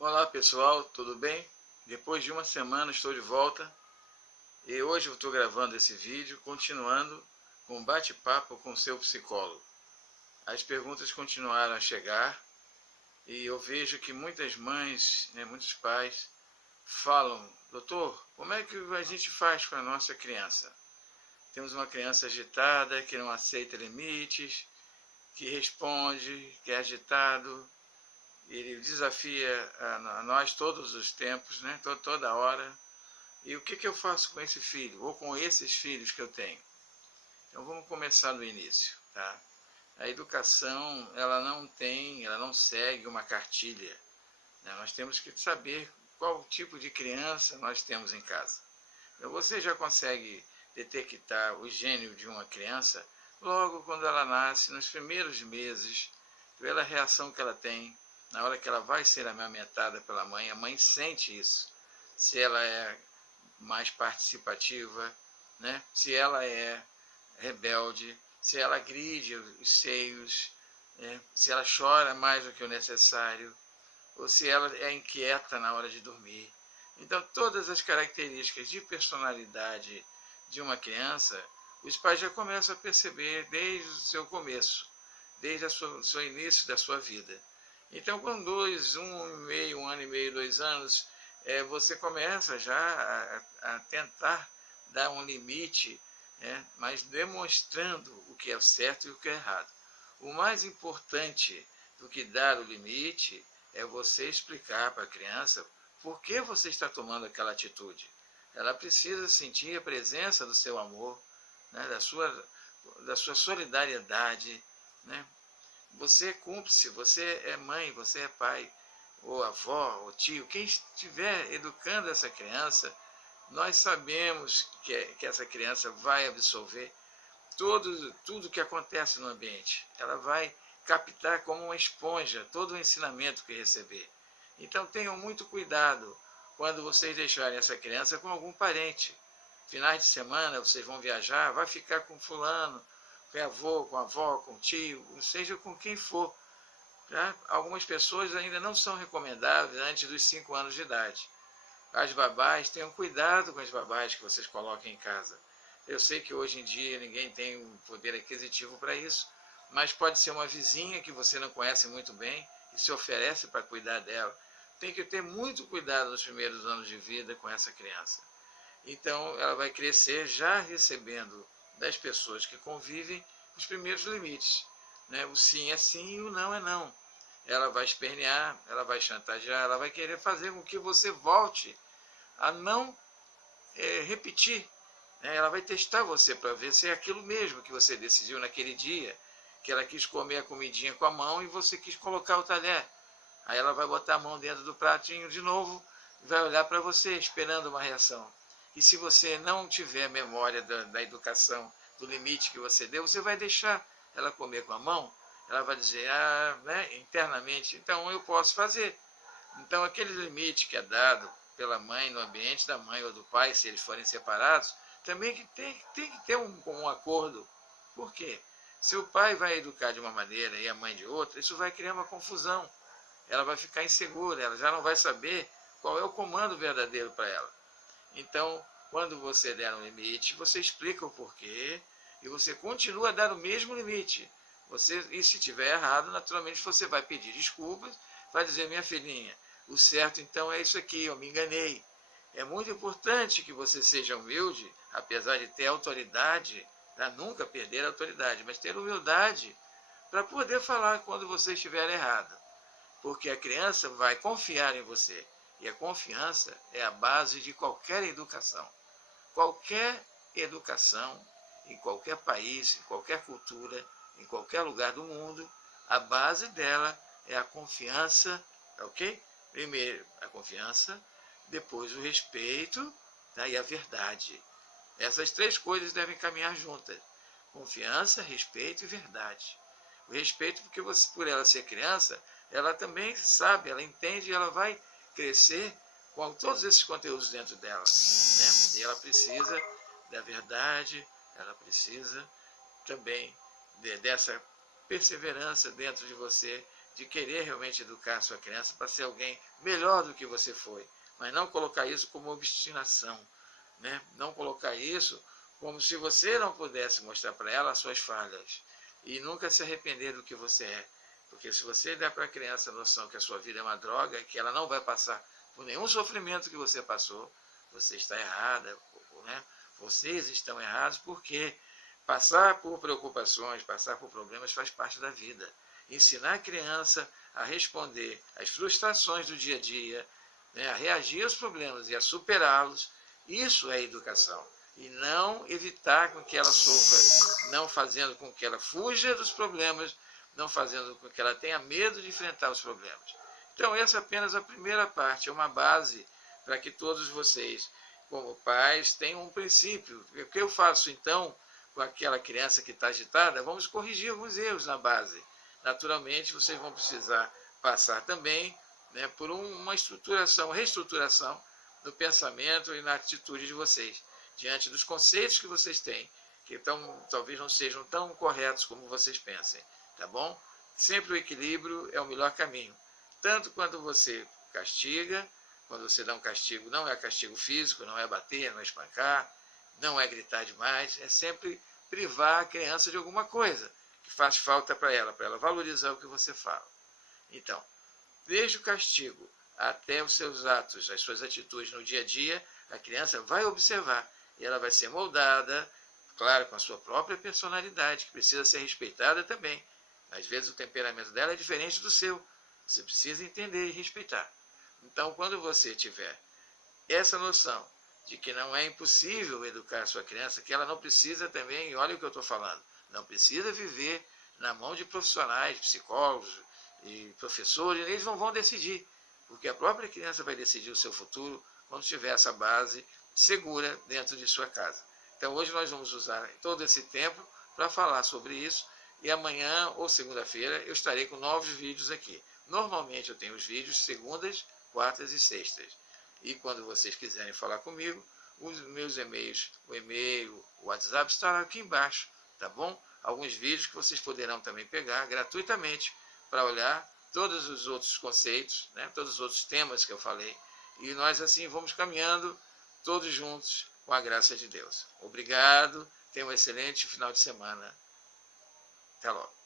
Olá pessoal, tudo bem? Depois de uma semana estou de volta e hoje eu estou gravando esse vídeo continuando com um bate-papo com seu psicólogo. As perguntas continuaram a chegar e eu vejo que muitas mães, muitos pais falam: doutor, como é que a gente faz com a nossa criança? Temos uma criança agitada, que não aceita limites, que responde, que é agitado. Ele desafia a nós todos os tempos, toda hora. E o que eu faço com esse filho, ou com esses filhos que eu tenho? Então vamos começar do início, tá? A educação, ela não segue uma cartilha, né? Nós temos que saber qual tipo de criança nós temos em casa. Então você já consegue detectar o gênio de uma criança logo quando ela nasce, nos primeiros meses, pela reação que ela tem, na hora que ela vai ser amamentada pela mãe, a mãe sente isso. Se ela é mais participativa, né? Se ela é rebelde, se ela agride os seios, né? Se ela chora mais do que o necessário, ou se ela é inquieta na hora de dormir. Então, todas as características de personalidade de uma criança, os pais já começam a perceber desde o seu começo, desde o seu início da sua vida. Então, com 2, 1 ano e meio, 2 anos, você começa já a tentar dar um limite, mas demonstrando o que é certo e o que é errado. O mais importante do que dar o limite é você explicar para a criança por que você está tomando aquela atitude. Ela precisa sentir a presença do seu amor, né, da sua solidariedade, né? Você é cúmplice, você é mãe, você é pai, ou avó, ou tio, quem estiver educando essa criança, nós sabemos que essa criança vai absorver tudo que acontece no ambiente. Ela vai captar como uma esponja todo o ensinamento que receber. Então tenham muito cuidado quando vocês deixarem essa criança com algum parente. Finais de semana vocês vão viajar, vai ficar com fulano, com avô, com avó, com tio, seja com quem for. Tá? Algumas pessoas ainda não são recomendáveis antes dos 5 anos de idade. As babás, tenham cuidado com as babás que vocês coloquem em casa. Eu sei que hoje em dia ninguém tem um poder aquisitivo para isso, mas pode ser uma vizinha que você não conhece muito bem e se oferece para cuidar dela. Tem que ter muito cuidado nos primeiros anos de vida com essa criança. Então ela vai crescer já recebendo das pessoas que convivem os primeiros limites. Né? O sim é sim e o não é não. Ela vai espernear, ela vai chantagear, ela vai querer fazer com que você volte a não repetir. Né? Ela vai testar você para ver se é aquilo mesmo que você decidiu naquele dia, que ela quis comer a comidinha com a mão e você quis colocar o talher. Aí ela vai botar a mão dentro do pratinho de novo e vai olhar para você esperando uma reação. E se você não tiver memória da educação, do limite que você deu, você vai deixar ela comer com a mão, ela vai dizer, internamente, então eu posso fazer. Então aquele limite que é dado pela mãe no ambiente da mãe ou do pai, se eles forem separados, também tem que ter um acordo. Por quê? Se o pai vai educar de uma maneira e a mãe de outra, isso vai criar uma confusão. Ela vai ficar insegura, ela já não vai saber qual é o comando verdadeiro para ela. Então, quando você der um limite, você explica o porquê e você continua a dar o mesmo limite. E se tiver errado, naturalmente você vai pedir desculpas, vai dizer, minha filhinha, o certo então é isso aqui, eu me enganei. É muito importante que você seja humilde, apesar de ter autoridade, para nunca perder a autoridade, mas ter humildade para poder falar quando você estiver errado. Porque a criança vai confiar em você. E a confiança é a base de qualquer educação. Qualquer educação, em qualquer país, em qualquer cultura, em qualquer lugar do mundo, a base dela é a confiança, ok? Primeiro a confiança, depois o respeito, e a verdade. Essas 3 coisas devem caminhar juntas. Confiança, respeito e verdade. O respeito porque você, por ela ser criança, ela também sabe, ela entende e ela vai crescer com todos esses conteúdos dentro dela. Né? E ela precisa da verdade, ela precisa também dessa perseverança dentro de você, de querer realmente educar a sua criança para ser alguém melhor do que você foi, mas não colocar isso como obstinação, né? Não colocar isso como se você não pudesse mostrar para ela as suas falhas e nunca se arrepender do que você é. Porque se você der para a criança a noção que a sua vida é uma droga, que ela não vai passar por nenhum sofrimento que você passou, você está errada, né? Vocês estão errados porque passar por preocupações, passar por problemas faz parte da vida. Ensinar a criança a responder às frustrações do dia a dia, né, a reagir aos problemas e a superá-los, isso é educação. E não evitar com que ela sofra, não fazendo com que ela fuja dos problemas, não fazendo com que ela tenha medo de enfrentar os problemas. Então essa é apenas a primeira parte, é uma base para que todos vocês, como pais, tenham um princípio. O que eu faço então com aquela criança que está agitada? Vamos corrigir alguns erros na base. Naturalmente, vocês vão precisar passar também, né, por uma reestruturação no pensamento e na atitude de vocês, diante dos conceitos que vocês têm, que talvez não sejam tão corretos como vocês pensem, tá bom? Sempre o equilíbrio é o melhor caminho. Tanto quando você castiga, quando você dá um castigo, não é castigo físico, não é bater, não é espancar, não é gritar demais, é sempre privar a criança de alguma coisa que faz falta para ela valorizar o que você fala. Então, desde o castigo até os seus atos, as suas atitudes no dia a dia, a criança vai observar e ela vai ser moldada, claro, com a sua própria personalidade, que precisa ser respeitada também. Às vezes o temperamento dela é diferente do seu. Você precisa entender e respeitar. Então, quando você tiver essa noção de que não é impossível educar a sua criança, que ela não precisa também, e olha o que eu estou falando, não precisa viver na mão de profissionais, psicólogos e professores, eles não vão decidir, porque a própria criança vai decidir o seu futuro quando tiver essa base segura dentro de sua casa. Então hoje nós vamos usar todo esse tempo para falar sobre isso, e amanhã ou segunda-feira eu estarei com novos vídeos aqui. Normalmente eu tenho os vídeos segundas, quartas e sextas. E quando vocês quiserem falar comigo, os meus e-mails, o e-mail, o WhatsApp estará aqui embaixo, tá bom? Alguns vídeos que vocês poderão também pegar gratuitamente para olhar todos os outros conceitos, né? Todos os outros temas que eu falei. E nós assim vamos caminhando todos juntos com a graça de Deus. Obrigado, tenha um excelente final de semana. Até logo.